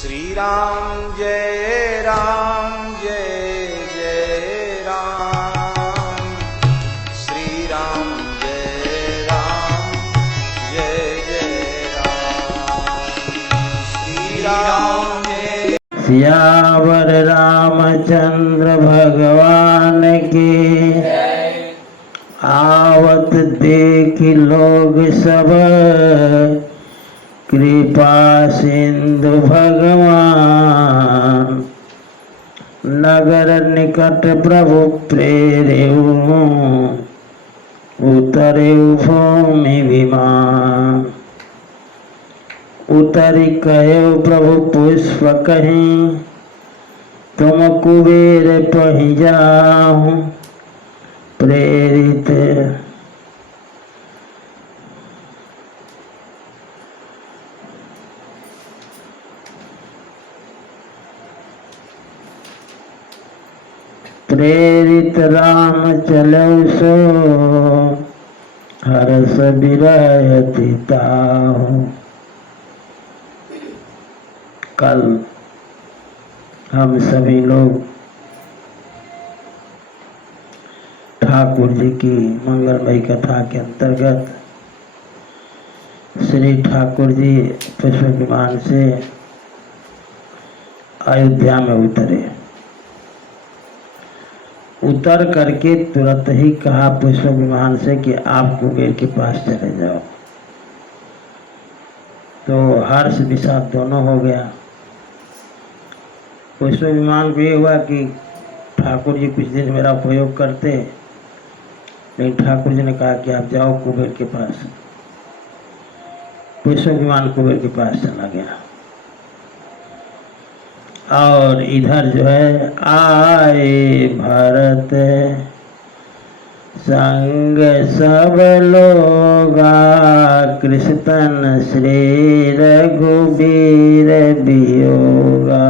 श्री राम जय जय राम, श्री राम जय राम, श्री राम जय। सियावर रामचंद्र भगवान की आवत देख लोग सब, कृपा सिंधु भगवान। नगर निकट प्रभु प्रेरेऊ, उतरेऊ भूमि विमान। उतरी कहे प्रभु पुष्प कहीं, तुम कुबेर पही जाऊं। प्रेरित प्रेरित राम चलो सो, हरस विरहति ताहु। कल हम सभी लोग ठाकुर जी की मंगलमयी कथा के अंतर्गत श्री ठाकुर जी पुष्प विमान से अयोध्या में उतरे। उतर करके तुरंत ही कहा पुष्प विमान से कि आप कुबेर के पास चले जाओ। तो हर्ष विषाद दोनों हो गया। पुष्प विमान को ये हुआ कि ठाकुर जी कुछ दिन मेरा उपयोग करते, लेकिन ठाकुर जी ने कहा कि आप जाओ कुबेर के पास। पुष्प विमान कुबेर के पास चला गया और इधर जो है आए भरत संग सब लोगा, कृष्ण श्री रघुबीर वियोगा।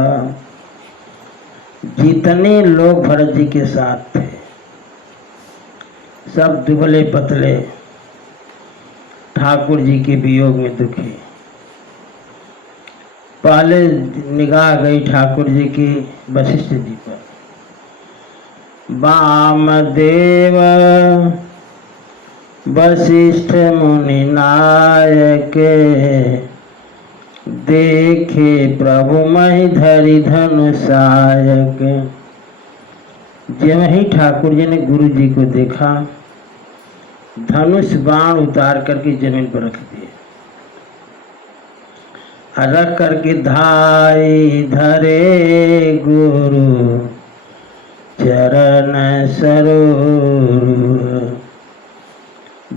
जितने लोग भरत जी के साथ थे सब दुबले पतले, ठाकुर जी के वियोग में दुखी। पहले निगाह गई ठाकुर जी की वशिष्ठ जी पर। वामदेव वशिष्ठ मुनि नायक, देखे प्रभु महि धरि धनुषायक। जब ही ठाकुर जी ने गुरु जी को देखा, धनुष बाण उतार करके जमीन पर रख दिए। रख करके धाई धरे गुरु चरण सरोवर।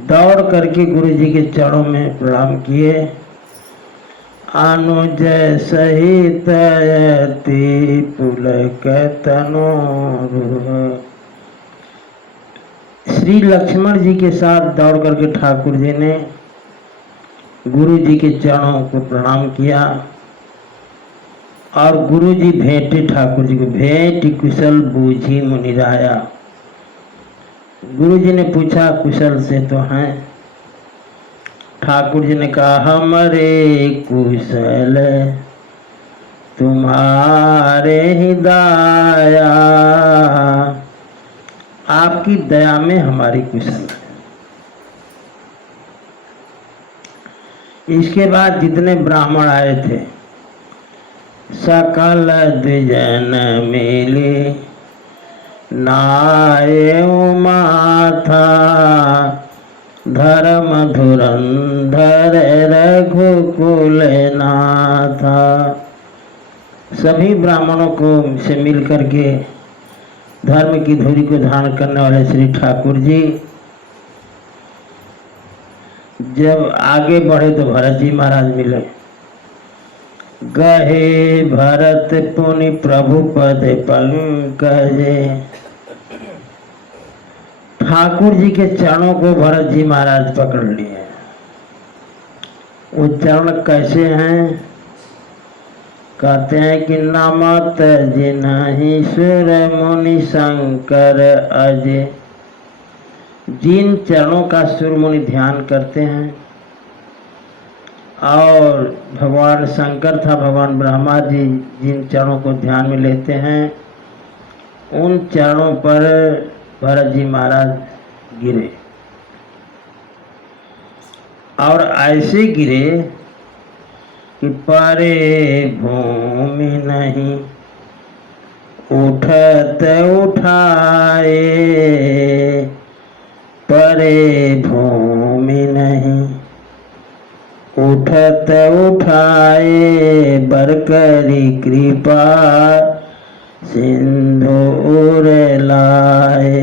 दौड़ करके गुरु जी के चरणों में प्रणाम किए। अनुज सहित अति पुलक तनोर। श्री लक्ष्मण जी के साथ दौड़ करके ठाकुर जी ने गुरु जी के चरणों को प्रणाम किया और गुरु जी भेंटे ठाकुर जी को। भेंट कुशल बूझी मुनिराया। गुरु जी ने पूछा कुशल से तो हैं। ठाकुर जी ने कहा हमरे कुशल तुम्हारे ही दया, आपकी दया में हमारी कुशल है। इसके बाद जितने ब्राह्मण आए थे सकल द्विजन मिले, नाये माथा धर्म धुरंधर रघुकुल नाथा। सभी ब्राह्मणों को से मिल करके धर्म की धुरी को धारण करने वाले श्री ठाकुर जी जब आगे बढ़े तो भरत जी महाराज मिले। गहे भरत पुनि प्रभु पद पंकजे। ठाकुर जी के चरणों को भरत जी महाराज पकड़ लिए। वो चरण कैसे हैं? कहते हैं कि नमत जिन्हि सुर मुनि शंकर अजय। जिन चरणों का सुर मुनि ध्यान करते हैं और भगवान शंकर था, भगवान ब्रह्मा जी जिन चरणों को ध्यान में लेते हैं उन चरणों पर भरत जी महाराज गिरे और ऐसे गिरे कि परे भूमि नहीं उठत उठाए, परे भूमि नहीं उठत उठाए, बरकरी कृपा सिंधु लाए।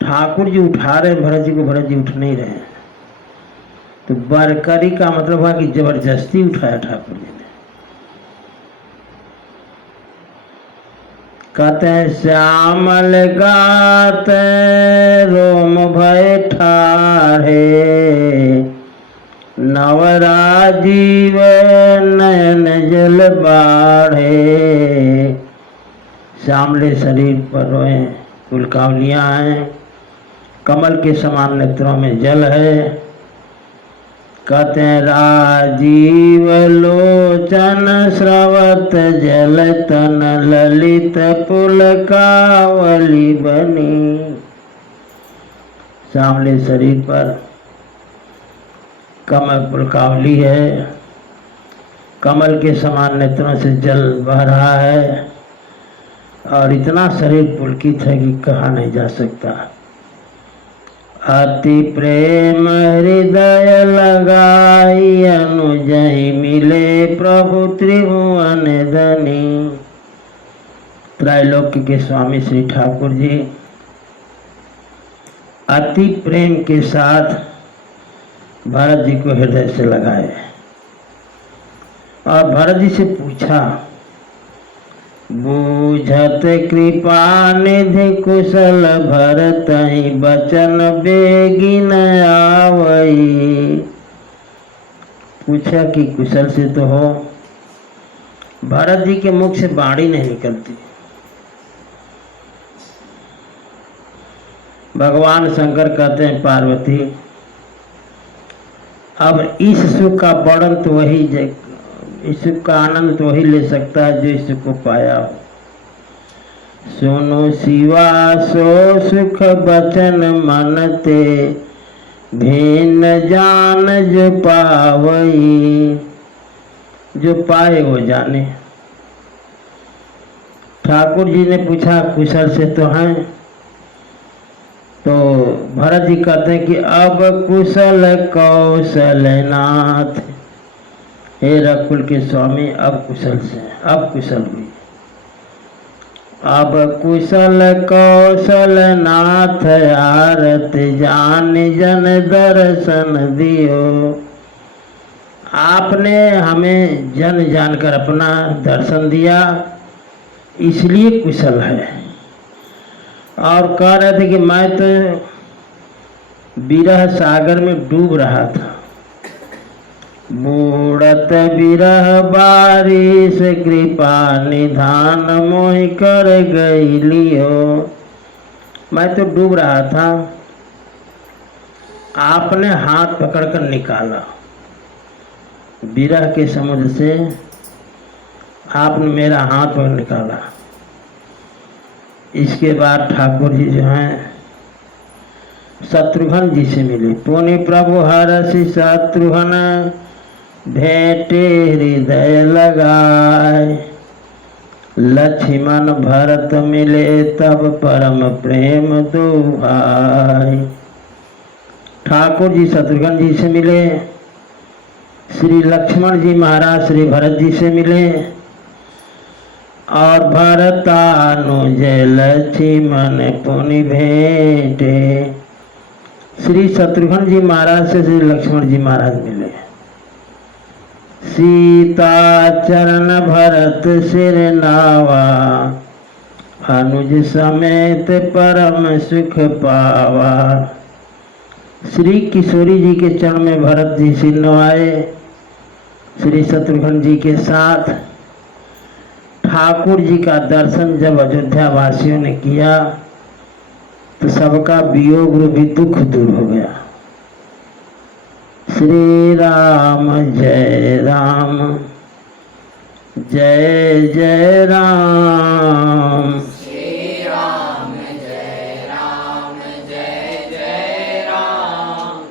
ठाकुर जी उठा रहे भरत जी को, भरत जी उठ नहीं रहे। तो बरकरी का मतलब हुआ कि जबरदस्ती उठाया ठाकुर जी ने। कहते हैं श्यामल गात रोम भय ठाढ़े, नवराजीव नयन जल बाढ़े। श्यामले शरीर पर रोए पुलकावलियाँ हैं, कमल के समान नेत्रों में जल है। कहते हैं राजीव लोचन स्रवत जल तन, ललित पुलकावली बनी। श्यामले शरीर पर कमल पुलकावली है, कमल के समान नेत्रों से जल बह रहा है और इतना शरीर पुलकित है कि कहा नहीं जा सकता। अति प्रेम हृदय लगाई, अनुजहि मिले प्रभु त्रिभुवन धनी। त्रैलोक्य के स्वामी श्री ठाकुर जी अति प्रेम के साथ भरत जी को हृदय से लगाए और भरत जी से पूछा, बूझत कृपा निधि कुशल भरत ही, बचन बेगिन आवई। पूछा कि कुशल से तो हो। भरत जी के मुख से बाणी नहीं निकलती। भगवान शंकर कहते हैं पार्वती, अब इस सुख का वर्णन तो वही, इस सुख का आनंद तो वही ले सकता है जो इस सुख को पाया हो। सुनो शिवा सो सुख बचन मन ते, भिन्न जान जो पावई। जो पाए वो जाने। ठाकुर जी ने पूछा कुशल से तो हैं। तो भरत जी कहते हैं कि अब कुशल कौशल नाथ। हे रकुल के स्वामी, अब कुशल से, अब कुशल हुई। अब कुशल कौशल नाथ, आरत जान जन दर्शन दियो। आपने हमें जन जानकर अपना दर्शन दिया, इसलिए कुशल है। और कह रहे थे कि मैं तो विरह सागर में डूब रहा था। बूढ़त विरह बारिश, कृपा निधान मोहि कर गई लियो। मैं तो डूब रहा था, आपने हाथ पकड़कर निकाला विरह के समुद्र से। आपने मेरा हाथ पकड़ निकाला। इसके बाद ठाकुर जी जो हैं शत्रुघ्न जी से मिले। पुनि प्रभु हरषि शत्रुघ्न, भेंटे हृदय लगाए। लक्ष्मण भरत मिले तब, परम प्रेम दो भाई। ठाकुर जी शत्रुघ्न जी से मिले, श्री लक्ष्मण जी महाराज श्री भरत जी से मिले और भरतानुज लक्ष्मण पुनि भेंटे। श्री शत्रुघ्न जी महाराज से श्री लक्ष्मण जी महाराज मिले। सीता चरण भरत सिर नावा, अनुज समेत परम सुख पावा। श्री किशोरी जी के चरण में भरत जी सिर नवाए। श्री शत्रुघ्न जी के साथ ठाकुर जी का दर्शन जब अयोध्या वासियों ने किया तो सबका वियोग रूपी दुख दूर हो गया। श्री राम जय राम, जय जय राम। श्री राम जय राम, जय जय राम।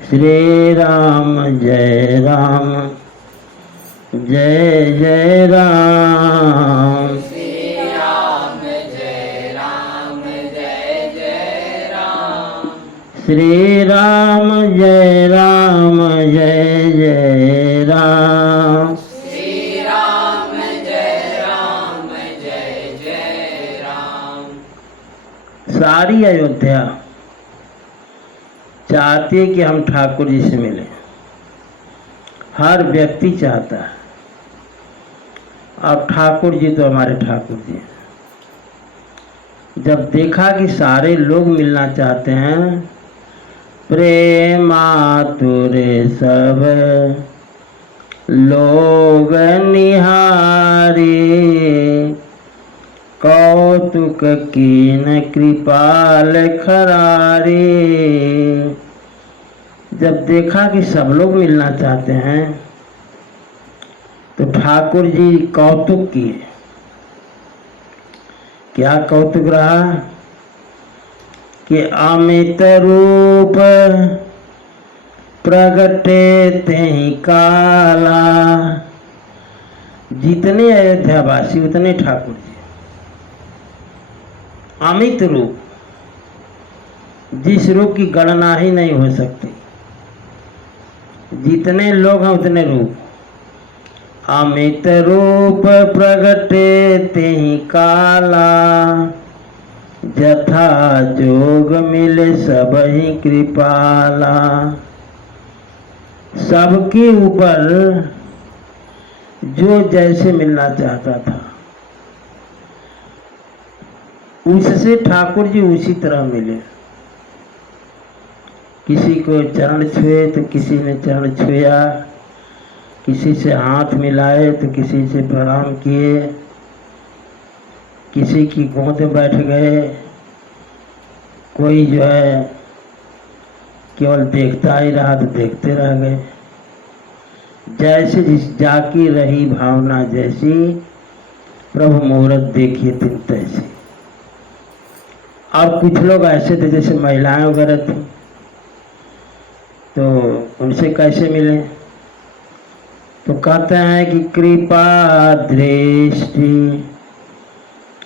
श्री राम जय राम, जय जय राम। श्री राम जय राम, जय जय राम। श्री राम जय राम, जय जय राम। श्री राम जय राम, जय जय राम। सारी अयोध्या चाहती है कि हम ठाकुर जी से मिलें। हर व्यक्ति चाहता है। अब ठाकुर जी तो हमारे ठाकुर जी हैं। जब देखा कि सारे लोग मिलना चाहते हैं, प्रेम आतुरे सब लोग निहारे, कौतुक कीन कृपाल खरारे। जब देखा कि सब लोग मिलना चाहते हैं तो ठाकुर जी कौतुक किए। क्या कौतुक रहा कि अमित रूप प्रगटे तेहि काला। जितने अयोध्यावासी उतने ठाकुर जी। अमित रूप, जिस रूप की गणना ही नहीं हो सकती। जितने लोग हैं उतने रूप। अमित रूप प्रगटे तेहि काला, जथा जोग मिले सबहि कृपाला। सबके ऊपर जो जैसे मिलना चाहता था उससे ठाकुर जी उसी तरह मिले। किसी को चरण छुए तो किसी ने चरण छुआ, किसी से हाथ मिलाए तो किसी से प्रणाम किए, किसी की गोद में बैठ गए, कोई जो है केवल देखता ही रहा तो देखते रह गए। जैसे जिस जाकी रही भावना जैसी, प्रभु मुहूर्त देखिए तुम तैसी। और कुछ लोग ऐसे थे जैसे महिलाएं वगैरह थी, तो उनसे कैसे मिले? तो कहते हैं कि कृपा दृष्टि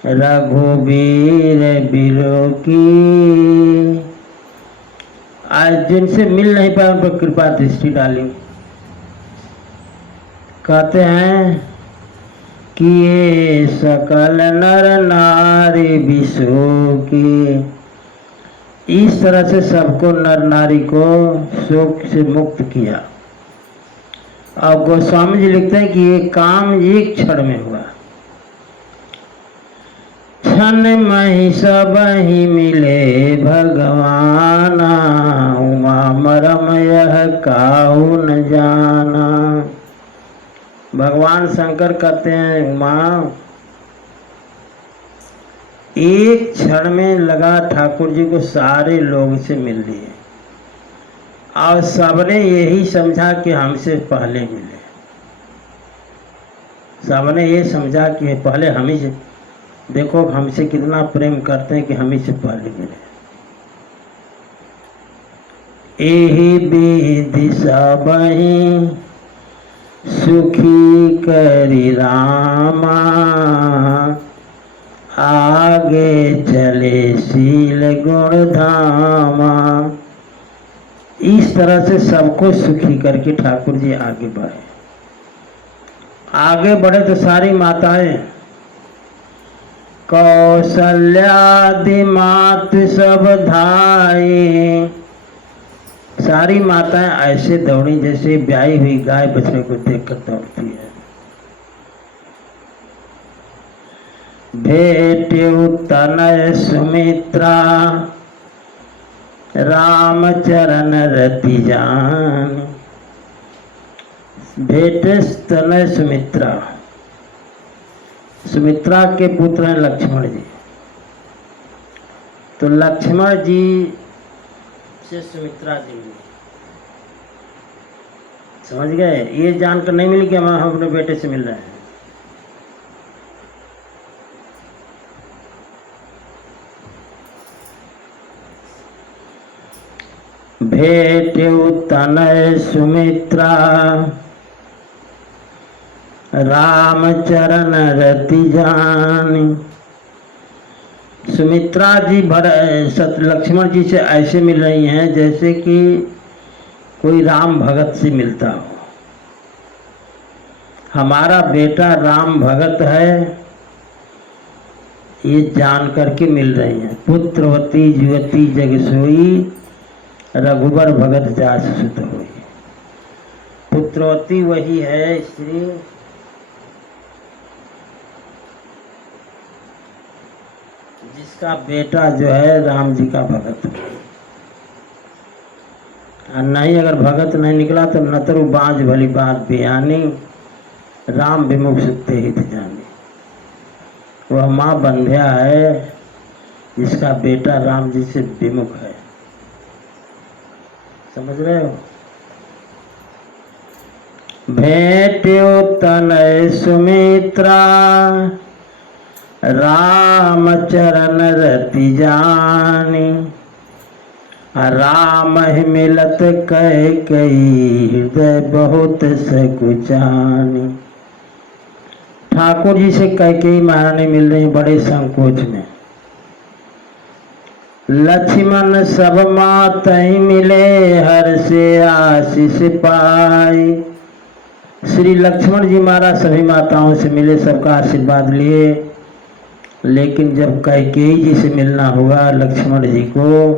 रघुवीर बिरो की। आज जिनसे मिल नहीं पाए उन पर कृपा दृष्टि डाली। कहते हैं कि ये सकल नर नारी विशो की। इस तरह से सबको नर नारी को शोक से मुक्त किया। और गोस्वामी जी लिखते हैं कि ये काम एक क्षण में हुआ। क्षण मही सब ही मिले भगवाना, उमा मरम यह काहू न जाना। भगवान शंकर कहते हैं उमा एक क्षण में लगा ठाकुर जी को सारे लोग से मिल लिए, और सबने यही समझा कि हमसे पहले मिले। सबने ये समझा कि पहले हम ही से, देखो हमसे कितना प्रेम करते हैं कि हम ही से पहले मिले। एही विधि सबहि सुखी करी रामा, आगे चले शील गुण धामा। इस तरह से सबको सुखी करके ठाकुर जी आगे बढ़े। आगे बढ़े तो सारी माताएं, कौशल्यादि मात सब धाई। सारी माताएं ऐसे दौड़ी जैसे ब्याही हुई गाय बछड़े को देखकर दौड़ती है। भेट्यु तनय सुमित्रा, राम चरण रति जान। भेटे तनय सुमित्रा। सुमित्रा के पुत्र हैं लक्ष्मण जी। तो लक्ष्मण जी से सुमित्रा जी समझ गए? ये जानकर नहीं मिली कि हम अपने बेटे से मिल रहे हैं। भेट्यु तनय सुमित्रा रामचरण रति जानी। सुमित्रा जी लक्ष्मण जी से ऐसे मिल रही हैं जैसे कि कोई राम भगत से मिलता हो। हमारा बेटा राम भगत है, ये जान करके मिल रही हैं। पुत्रवती युवती जग सोई, रघुबर भगत जास सुत होई। पुत्रवती वही है स्त्री जिसका बेटा जो है राम जी का भगत है। और नहीं अगर भगत नहीं निकला तो नतरु बाज भली बात बयानी, राम विमुख सुते हित जानी। वह माँ बंध्या है जिसका बेटा राम जी से विमुख है। समझ रहे हो? भेट्यो तनय सुमित्रा राम चरण रति जानी। राम ही मिलत कह कई, हृदय बहुत सकुचानी। ठाकुर जी से कैकेयी महारानी मिल रही बड़े संकोच में। लक्ष्मण सब मातहि मिले, हर से आशीष पाई। श्री लक्ष्मण जी महाराज सभी माताओं से मिले, सबका आशीर्वाद लिए। लेकिन जब कैकेयी जी से मिलना हुआ लक्ष्मण जी को,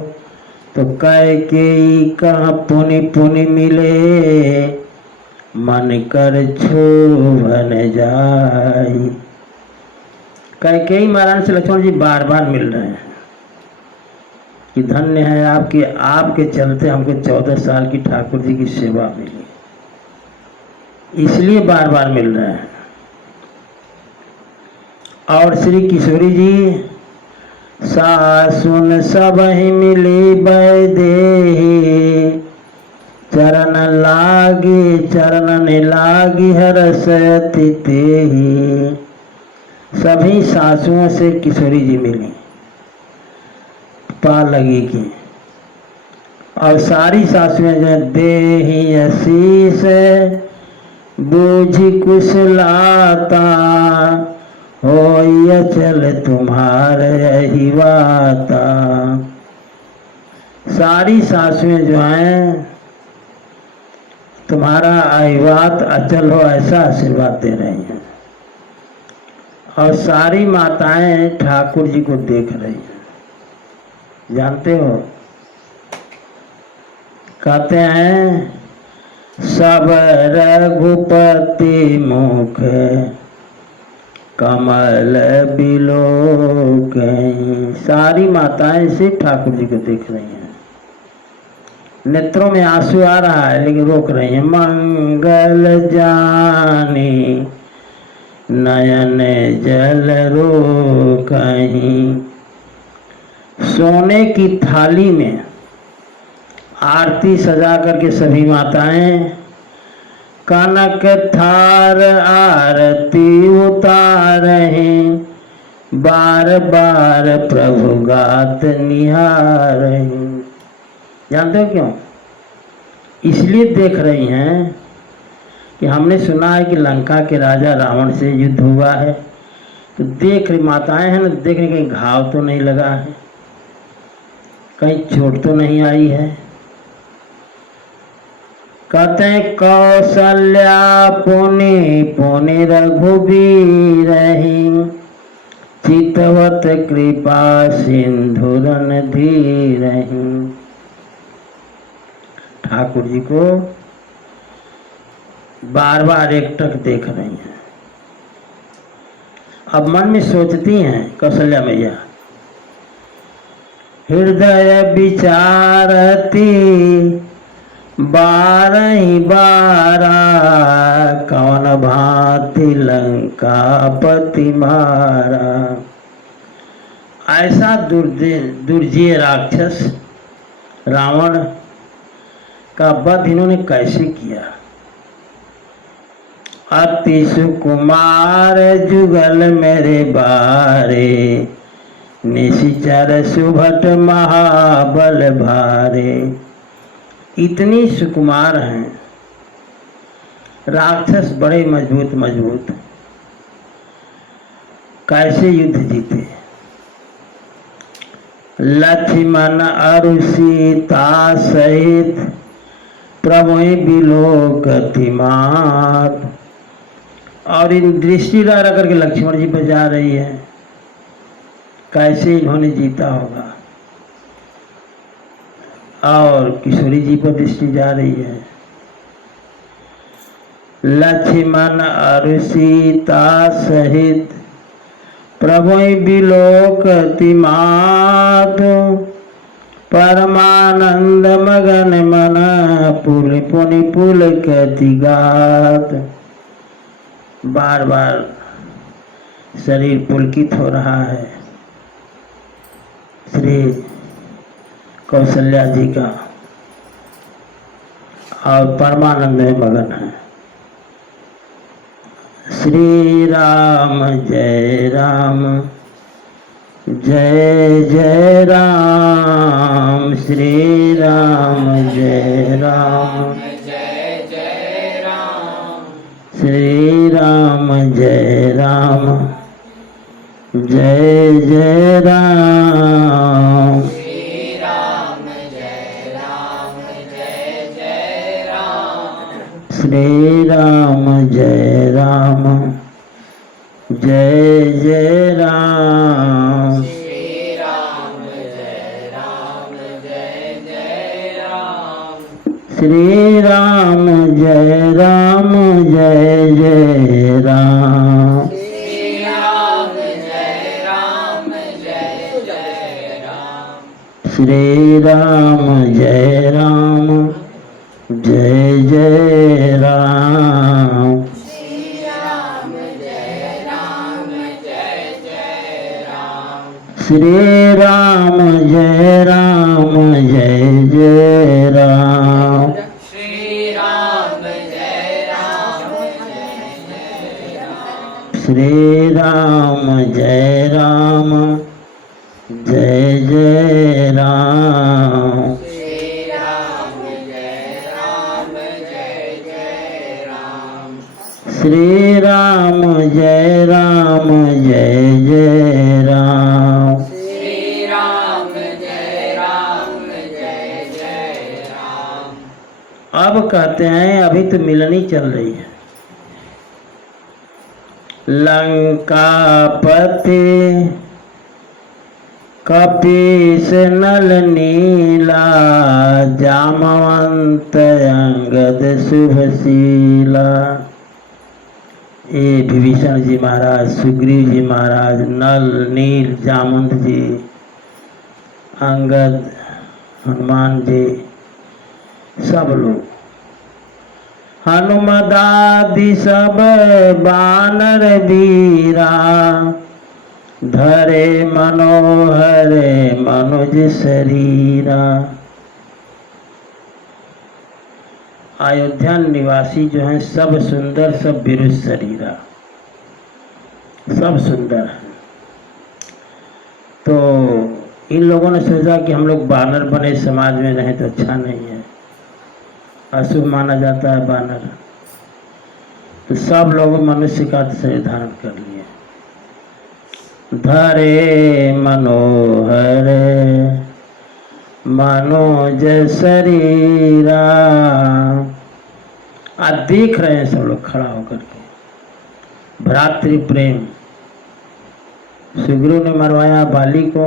तो कैकेयी कहाँ पुनि पुनि मिले, मन कर क्षोभन जाई। कैकेयी महाराज से लक्ष्मण जी बार बार मिल रहे हैं कि धन्य है आपके चलते हमको 14 साल की ठाकुर जी की सेवा मिली, इसलिए बार बार मिल रहे हैं। और श्री किशोरी जी सासुन सब ही मिली बैदेही, चरण लागी हरसति तेहि। सभी सासुओं से किशोरी जी मिली, पा लगी की। और सारी सासुएं जो देहि आशीष, बूझी कुशलाता, होय चल तुम्हारे ही वाता। सारी सासुएं जो हैं तुम्हारा आईवात अचल हो ऐसा आशीर्वाद दे रही हैं। और सारी माताएं ठाकुर जी को देख रही हैं। जानते हो, कहते हैं सब रघुपति मुख कमल बिलोक। सारी माताएं सिर्फ ठाकुर जी को देख रही हैं। नेत्रों में आंसू आ रहा है लेकिन रोक रही हैं। मंगल जानी नयन जल रोकहीं। सोने की थाली में आरती सजा करके सभी माताएं कनक थार आरती उतारहीं, बार बार प्रभु गात निहारहीं। जानते हो क्यों? इसलिए देख रही हैं कि हमने सुना है कि लंका के राजा रावण से युद्ध हुआ है। तो देख रही माताएं हैं ना, देख रही कहीं घाव तो नहीं लगा है, कहीं चोट तो नहीं आई है। कहते हैं कौशल्या पुनि पुनि रघुबीर, चितवत कृपा सिंधुरन धीर। ठाकुर जी को बार बार एकटक देख रही हैं। अब मन में सोचती हैं कौशल्या मैया, हृदय विचारती बारही बारा, कौन भांति लंकापति मारा। ऐसा दुर्जय राक्षस रावण का वध इन्होंने कैसे किया, अति सुकुमार जुगल मेरे बारे, निशिचर सुभट महाबल भारे। इतनी सुकुमार हैं, राक्षस बड़े मजबूत मजबूत, कैसे युद्ध जीते। लक्ष्मण और सीता सहित प्रभु बिलोकतिमात। और इन दृष्टि ला करके लक्ष्मण जी पर जा रही है, कैसे इन्होंने जीता होगा। और किशोरी जी पर दृष्टि जा रही है। लक्ष्मण और सीता सहित प्रभु बिलोकतिमात, परमानंद मगन मन पुल पुनि पुल कतिगात। बार बार शरीर पुलकित हो रहा है श्री कौशल्या जी का, और परमानंद में मगन है। श्री राम जय राम, जय जय राम। श्री राम जय राम, जय जय राम। श्री राम जय राम, जय जय राम। श्री राम जय राम, जय जय राम। श्री राम जय राम, जय जय राम। श्री राम जय राम, जय जय राम। श्री राम जय राम, जय जय राम। श्री राम जय राम, जय जय राम। श्री राम जय राम, जय जय राम। श्री राम जय राम, जय जय राम। श्री राम जय राम, जय जय राम। श्री राम जय राम, जय जय राम। श्री राम जय राम, जय जय राम। श्री राम जय राम, जय जय राम। श्री राम जय राम, जय जय राम। श्री राम जय राम, जय जय राम। अब कहते हैं अभी तो मिलनी चल रही है। लंकापति कपीस नल नीला, जामवंत अंगद शुभशीला। ये विभीषण जी महाराज, सुग्रीव जी महाराज, नल नील जामवंत जी, अंगद, हनुमान जी, सब लोग, हनुमदादि सब बानर वीरा, धरे मनोहर मनुज शरीरा। अयोध्या निवासी जो हैं सब सुंदर, सब विरुष शरीरा, सब सुंदर हैं। तो इन लोगों ने सोचा कि हम लोग बानर बने समाज में रहें तो अच्छा नहीं है, अशुभ माना जाता है बानर। तो सब लोग मनुष्य का शरीर धारण कर लिए। धरे मनोहर मनोज शरीरा। आज देख रहे हैं सब लोग खड़ा होकर के। भ्रातृ प्रेम, सुग्रीव ने मरवाया बाली को,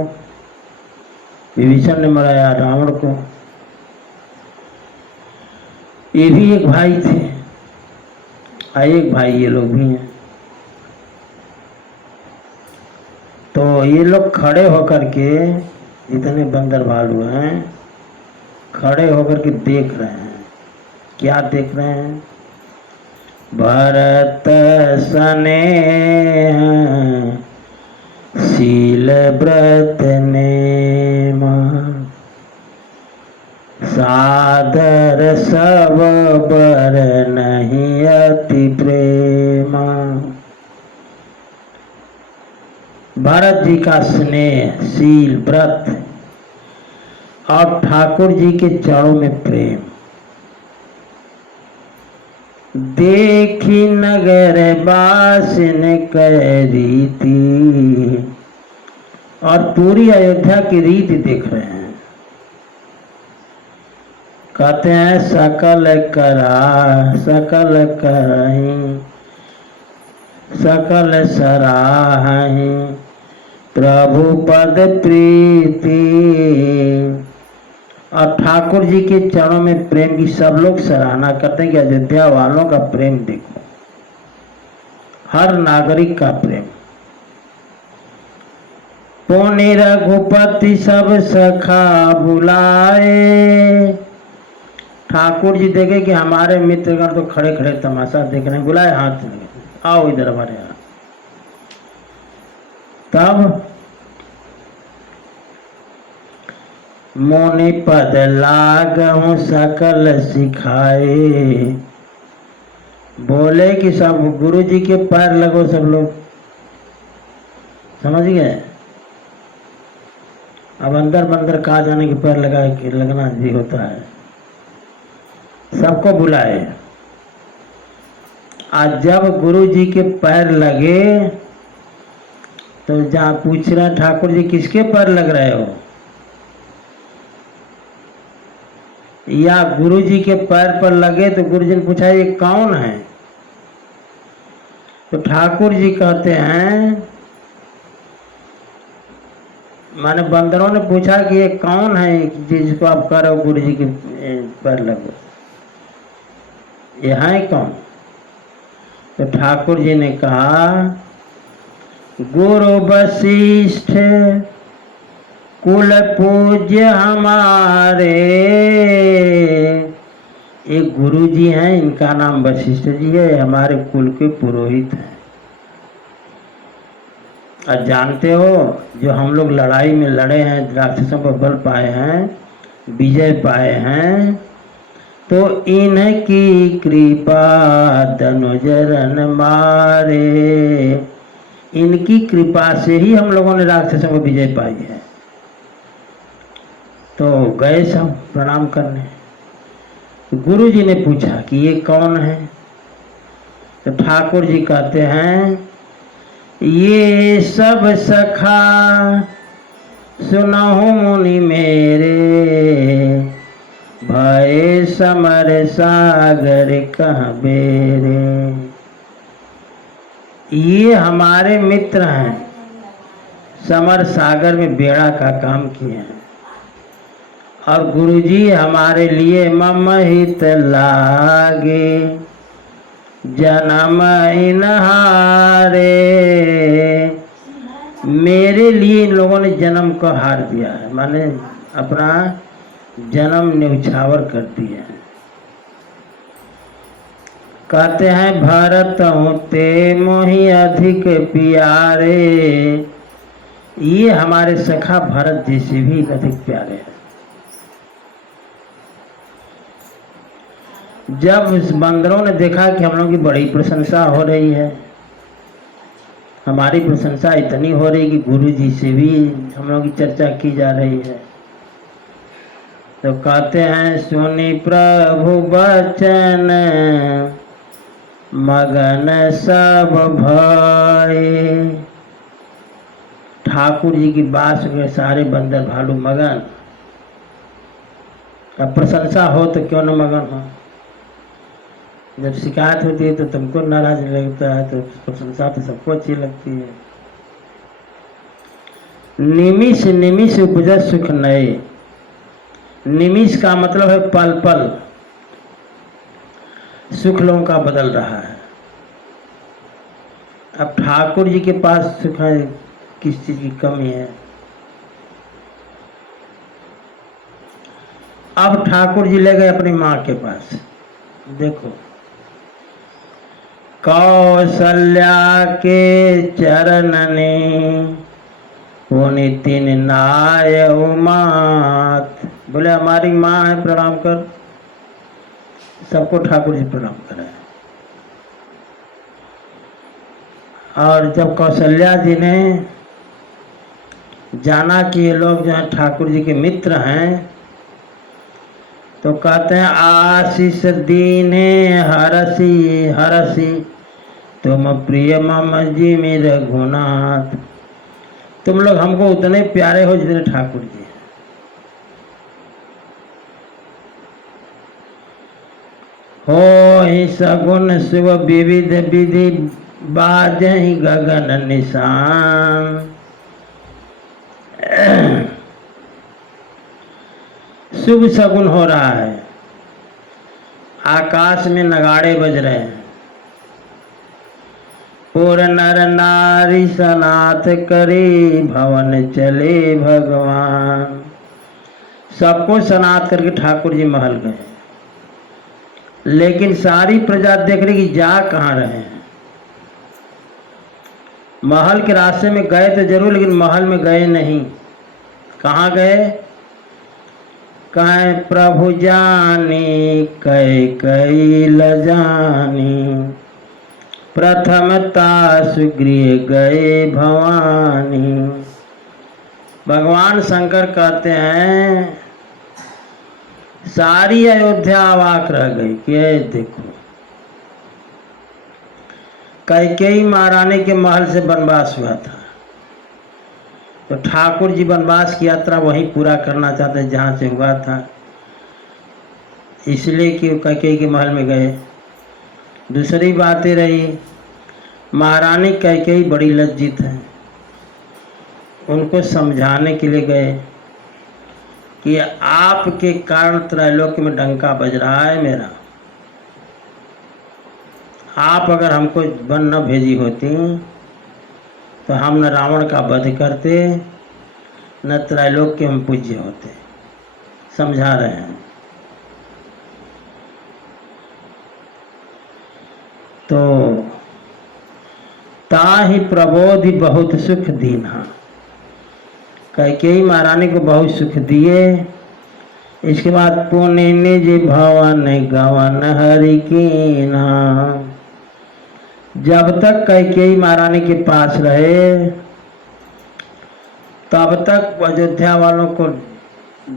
विभीषण ने मरवाया रावण को। ये भी एक भाई थे, एक भाई ये लोग भी हैं। तो ये लोग खड़े होकर के, जितने बंदर भालू हैं, खड़े होकर के देख रहे हैं। क्या देख रहे हैं? भरत स्नेह शील व्रत नेम, सादर सब बर नहीं अति प्रेम। भरत जी का स्नेह, शील, व्रत और ठाकुर जी के चरणों में प्रेम। देखी नगर बासिन करी थी, और पूरी अयोध्या की रीत देख रहे हैं। कहते हैं सकल करहीं, सकल सराहहीं, प्रभु पद प्रीति। और ठाकुर जी के चरणों में प्रेम की सब लोग सराहना करते हैं कि अयोध्या वालों का प्रेम देखो, हर नागरिक का प्रेम। पुनि रघुपति सब सखा बुलाए। ठाकुर जी देखे कि हमारे मित्रगण तो खड़े खड़े तमाशा देख रहे हैं, बुलाए, हाथ लगे, आओ इधर हमारे यहाँ। तब मोनि पद लागहु सकल सिखाए। बोले कि सब गुरु जी के पैर लगो, सब लोग समझ गए। अब अंदर बंदर कहा जाने के पैर लगा के लगना भी होता है। सबको बुलाए। आज जब गुरु जी के पैर लगे तो जहाँ पूछ रहे हैं ठाकुर जी किसके पैर लग रहे हो, या गुरु जी के पैर पर लगे, तो गुरु जी ने पूछा ये कौन है। तो ठाकुर जी कहते हैं, माने बंदरों ने पूछा कि ये कौन है जिसको आप कह रहे हो गुरु जी के पैर लगो, ये है कौन। तो ठाकुर जी ने कहा गुरु वशिष्ठ कुल पूज्य हमारे। एक गुरु जी हैं, इनका नाम वशिष्ठ जी है, हमारे कुल के पुरोहित हैं। और जानते हो जो हम लोग लड़ाई में लड़े हैं, राक्षसों पर बल पाए हैं, विजय पाए हैं, तो इनकी कृपा धनुजरन मारे। इनकी कृपा से ही हम लोगों ने राक्षसों को विजय पाई है। तो गए सब प्रणाम करने। गुरु जी ने पूछा कि ये कौन है। तो ठाकुर जी कहते हैं ये सब सखा सुनहु मुनि मेरे, भय समर सागर कहाँ बेरे। ये हमारे मित्र हैं, समर सागर में बेड़ा का काम किए हैं। और गुरुजी हमारे लिए मम हित लागे, जन्म इनहारे। मेरे लिए इन लोगों ने जन्म को हार दिया है, माने अपना जन्म न्यौछावर कर दिया है। कहते हैं भरत हूँ ते मोहि अधिक प्यारे। ये हमारे सखा भरत जी से भी अधिक प्यारे हैं। जब इस बंदरों ने देखा कि हम लोगों की बड़ी प्रशंसा हो रही है, हमारी प्रशंसा इतनी हो रही कि गुरु जी से भी हम लोगों की चर्चा की जा रही है, तो कहते हैं सुनि प्रभु वचन मगन सब भय। ठाकुर जी की बात सुन सारे बंदर भालू मगन। अब प्रशंसा हो तो क्यों न मगन हो। जब शिकायत होती है तो तुमको नाराज लगता है, तो प्रशंसा तो सबको अच्छी लगती है। निमिष निमिष उपजत सुख नए। निमिष का मतलब है पल पल सुख लोगों का बदल रहा है। अब ठाकुर जी के पास सुख है, किस चीज की कमी है। अब ठाकुर जी ले गए अपनी माँ के पास। देखो कौशल्या के चरणने पुनितिन नाय उमात। बोले हमारी माँ है, प्रणाम कर। सबको ठाकुर जी प्रणाम करें। और जब कौशल्या जी ने जाना कि ये लोग जो हैं ठाकुर जी के मित्र हैं, तो कहते हैं आशीष दीने हरसी हरसी तुम प्रिय मम जी में रघुनाथ। तुम लोग हमको उतने प्यारे हो जितने ठाकुर जी। हो ही सगुन शिव विविध विधि बाजहि गगन निशान। शुभ सगुन हो रहा है, आकाश में नगाड़े बज रहे हैं। पुर नर नारी सनाथ करे भवन चले भगवान। सबको सनाथ करके ठाकुर जी महल गए, लेकिन सारी प्रजा देख रही कि जा कहाँ रहे हैं। महल के रास्ते में गए तो जरूर, लेकिन महल में गए नहीं। कहाँ गए? कहे प्रभु जानी कई कई लजानी प्रथमता सुग्रीव गए भवानी। भगवान शंकर कहते हैं सारी अयोध्या अवाक रह गई कि देखो, कैकेयी महारानी के महल से वनवास हुआ था, तो ठाकुर जी वनवास की यात्रा वहीं पूरा करना चाहते जहाँ से हुआ था, इसलिए कि कैकेयी के महल में गए। दूसरी बात ये रही, महारानी कैकेयी बड़ी लज्जित है, उनको समझाने के लिए गए कि आपके कारण त्रैलोक्य में डंका बज रहा है मेरा। आप अगर हमको वन न भेजी होती तो हम न रावण का वध करते, न त्रैलोक्य हम पूज्य होते। समझा रहे हैं। तो ताहि प्रबोधि बहुत सुख दीन्हा, कैकेयी महारानी को बहुत सुख दिए। इसके बाद पुण्य निज भवन गवन हरि कीन्हा। जब तक कैकेयी महारानी के पास रहे तब तक अयोध्या वालों को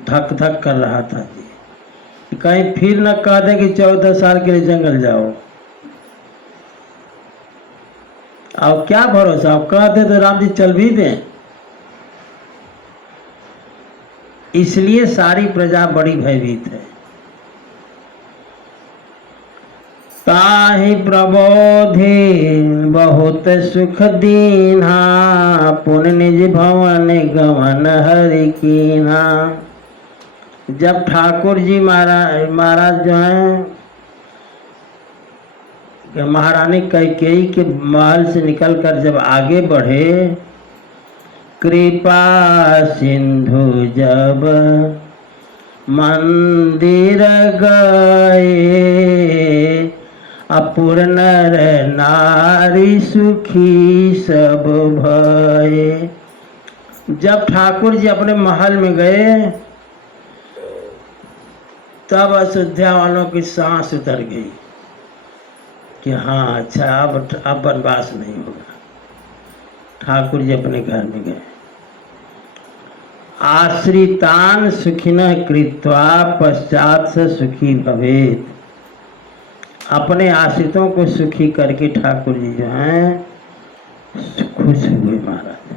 धक धक कर रहा था जी, कहीं फिर न कह दे कि 14 साल के लिए जंगल जाओ। अब क्या भरोसा, अब कह दे तो राम जी चल भी दें। इसलिए सारी प्रजा बड़ी भयभीत है। ताहि प्रबोधि बहुत सुख दीन्हा पुण्य निज भवन गवन हरि कीन्हा। जब ठाकुर जी महाराज जो हैं महारानी कैकेयी के महल से निकलकर जब आगे बढ़े, कृपा सिंधु जब मंदिर गए अपुर नर नारी सुखी सब भये। जब ठाकुर जी अपने महल में गए तब अयोध्या वालों की सांस उतर गई कि हाँ अच्छा अब वनवास नहीं होगा। ठाकुर जी अपने घर में गए। आश्रितान सुखिनः कृत्वा पश्चात से सुखी भवेत। अपने आश्रितों को सुखी करके ठाकुर जी जो हैं खुश हुए महाराज।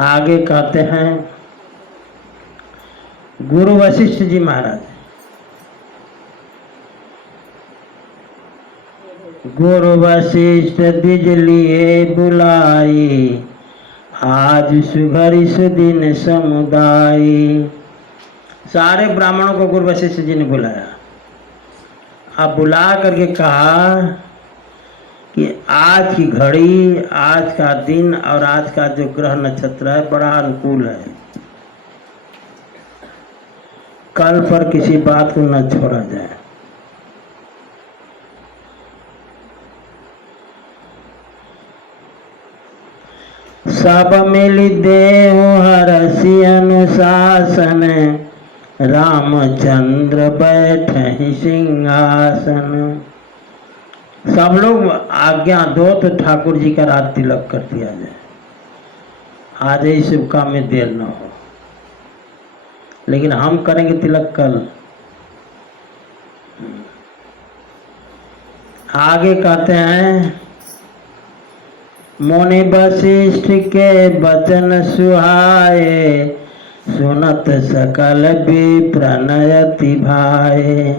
आगे कहते हैं गुरु वशिष्ठ जी महाराज, गुरु वशिष्ठ द्विज लिए बुलाई आज सुघरी सुदिन समुदायी। सारे ब्राह्मणों को गुरु वशिष्ठ जी ने बुलाया। अब बुला करके कहा कि आज की घड़ी, आज का दिन और आज का जो ग्रह नक्षत्र है बड़ा अनुकूल है, कल पर किसी बात को न छोड़ा जाए। सब मिल देव हरसि अनुशासन रामचंद्र बैठे सिंहासन। सब लोग आज्ञा दो तो ठाकुर जी का रात तिलक कर दिया जाए। आज ही शुभ काम में देर न हो, लेकिन हम करेंगे तिलक कल। आगे कहते हैं, मुनि वशिष्ठ के वचन सुहाए, सुनत सकल विप्रणयति भाए।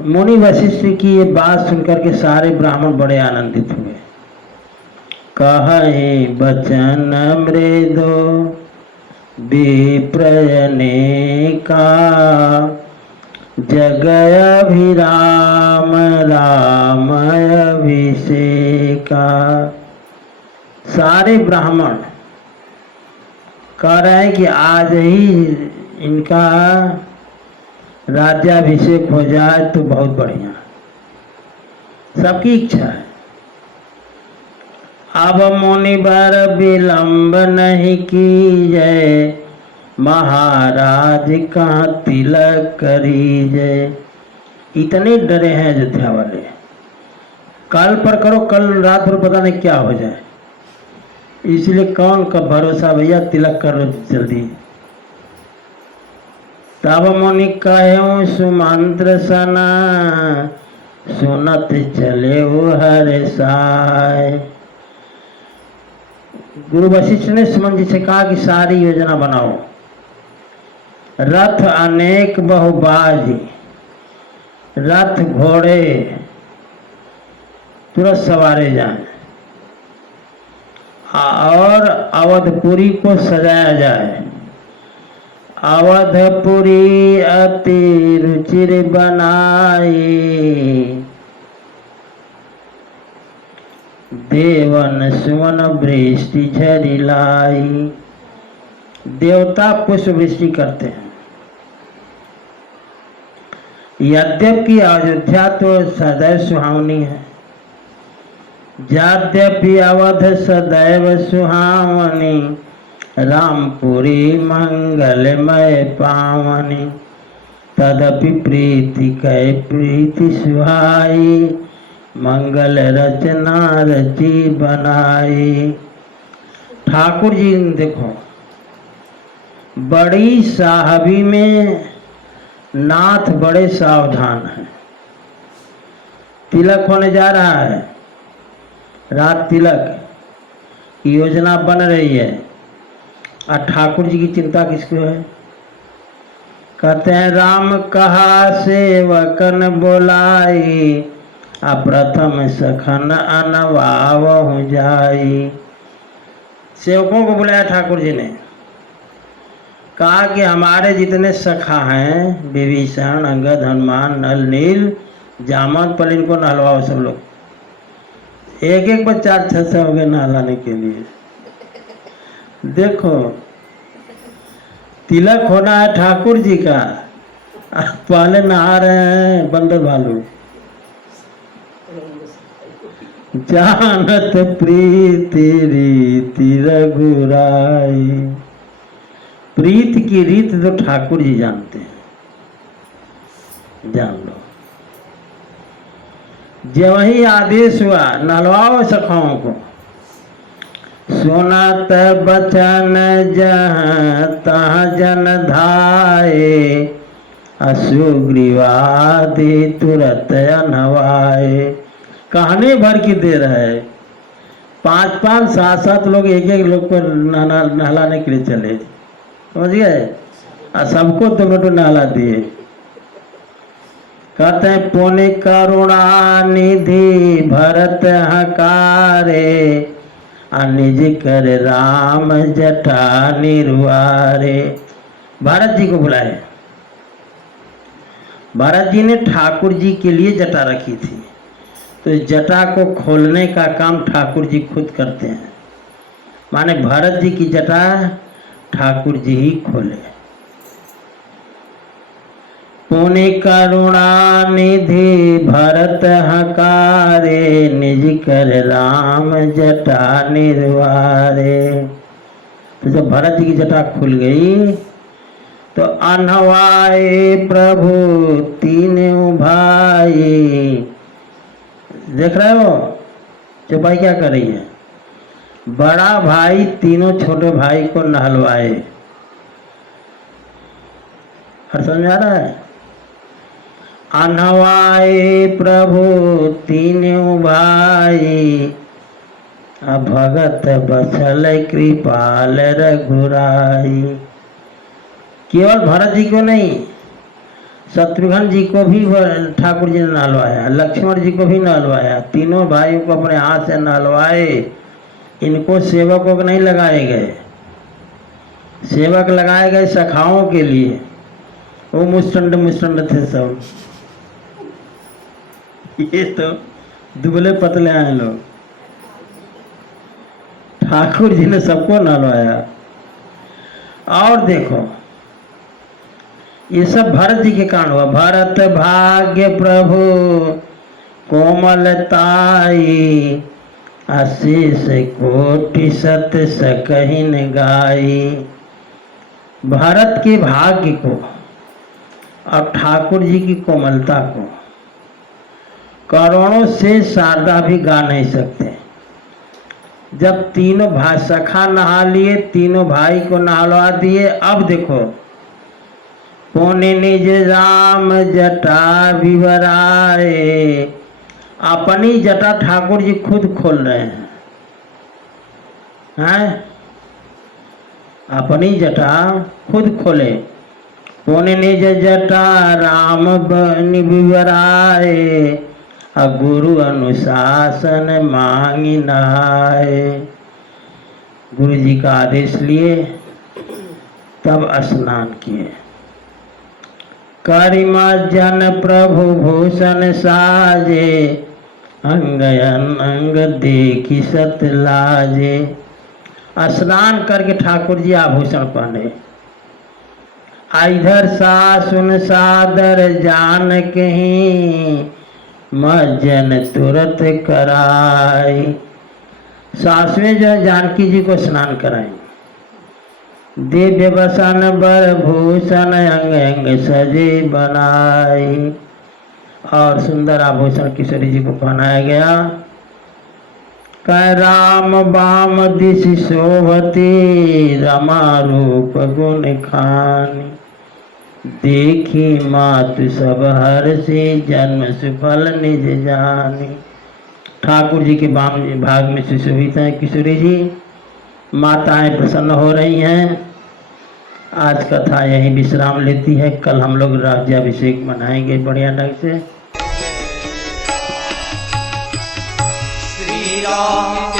मुनि वशिष्ठ की ये बात सुनकर के सारे ब्राह्मण बड़े आनंदित हुए। कहे वचन मृदो विप्रयने का, जगय अभिराम राम अभिषेका। सारे ब्राह्मण कह रहे हैं कि आज ही इनका राज्याभिषेक हो जाए तो बहुत बढ़िया, सबकी इच्छा है। अब मुनिवर विलंब नहीं कीजय, महाराज कहाँ तिलक करीजय। इतने डरे हैं अयोध्या वाले, कल पर करो, कल रात भर पता नहीं क्या हो जाए, इसलिए कौन का भरोसा भैया, तिलक करो जल्दी। तब मुनि कहूँ सुमंत्र सना, सुनत चले वो हर साय। गुरु वशिष्ठ ने सुमन जी से कहा कि सारी योजना बनाओ, रथ अनेक बहुबाजी, रथ घोड़े तुरंत सवारे जाएं और अवधपुरी को सजाया जाए। अवधपुरी अति रुचिर बनाई, देवन सुवन वृष्टि झरी लाई। देवता पुष्प वृष्टि करते हैं। यद्यपि अयोध्या तो सदैव सुहावनी है, यद्यपि अवध सदैव सुहावनी, रामपुरी मंगलमय पावनी। तदपि प्रीति कै प्रीति सुहाई, मंगल रचना रची बनाई। ठाकुर जी देखो, बड़ी साहबी में नाथ बड़े सावधान हैं। तिलक होने जा रहा है, रात तिलक की योजना बन रही है, और ठाकुर जी की चिंता किसको है? कहते हैं, राम कहा सेवकन बोलाई, अप्रथम सखन अनवाव हो जाई। सेवकों को बुलाया ठाकुर जी ने, कहा कि हमारे जितने सखा हैं, विभीषण, अंगद, हनुमान, नल, नील, जामन, पल, इनको नहलवाओ सब लोग। एक एक पर 4-6 हो गए नहलाने के लिए। देखो, तिलक होना है ठाकुर जी का, पहले नहा रहे हैं बंदर भालू। जानत प्रीति रीति रघुराई। प्रीत की रीत तो ठाकुर जी जानते हैं, जान लो। जब वही आदेश हुआ, नहलवाओ सखाओं को। सुनत बचन जहाँ तहाँ जन धाये, असुग्रीवादि तुरत अनवाए। कहने भर की देर है, 5-5, 7-7 लोग एक एक लोग को नहलाने के लिए चले, समझ गए, और सबको टोमेटो नहला दिए। कहते हैं, पुण्य करुणा निधि भरत हकारे, निज कर राम जटा निर्वारे। भरत जी को बुलाए। भरत जी ने ठाकुर जी के लिए जटा रखी थी, तो जटा को खोलने का काम ठाकुर जी खुद करते हैं। माने भरत जी की जटा ठाकुर जी ही खोले। पुण्य करुणा निधि भरत हकारे, निज कर राम जटा निर्वारे। तो जब भरत जी की जटा खुल गई तो अनवाए प्रभु तीनों भाई। देख रहे हो चौपाई क्या कर रही है? बड़ा भाई तीनों छोटे भाई को नहलवाए। हर समझ आ रहा है? अनहवाए प्रभु तीनों भाई, भगत बसल कृपाल रघुराई। केवल भरत जी को नहीं, शत्रुघ्न जी को भी ठाकुर जी ने नहलवाया, लक्ष्मण जी को भी नहलवाया, तीनों भाइयों को अपने हाथ से नहलवाए। इनको सेवकों को नहीं लगाए गए, सेवक लगाए गए सखाओं के लिए। वो मुस्टंड मुस्टंड थे सब, ये तो दुबले पतले हैं लोग। ठाकुर जी ने सबको नहलवाया। और देखो ये सब भरत जी के कारण हुआ। भरत भाग्य प्रभु कोमलताई, आशीष कोटि सत सकहिन गाई। भरत के भाग्य को और ठाकुर जी की कोमलता को करोड़ों से शारदा भी गा नहीं सकते। जब तीनों भाई सखा नहा लिए, तीनों भाई को नहलवा दिए। अब देखो पुण्य निज राम जटा विवराए, अपनी जटा ठाकुर जी खुद खोल रहे हैं? अपनी जटा खुद खोले। पुण्य निज जटा राम बनि विवराए, गुरु अनुशासन मांगी नहाए। गुरु जी का आदेश लिए तब स्नान किए। करिमा जन प्रभु भूषण साजे, अंग अंग देखी सत लाजे। स्नान करके ठाकुर जी आभूषण पहने। इधर सासुन सादर जान कहीं, मज्जन तुरंत कराई। सासुएं जो जानकी जी को स्नान कराई। दिव्य बसन बर भूषण अंग अंग सजे बनाई। और सुंदर आभूषण किशोरी जी को पहनाया गया। कह राम बाम दिश शोभती, रमा रूप गुण खानी। देखी मातु सब हर्षि, जन्म सुफल निज जानी। ठाकुर जी के बाम भाग में सुशोभित हैं किशोरी जी। माताएं प्रसन्न हो रही हैं। आज कथा यही विश्राम लेती है। कल हम लोग राज्याभिषेक मनाएंगे बढ़िया ढंग से। श्री राम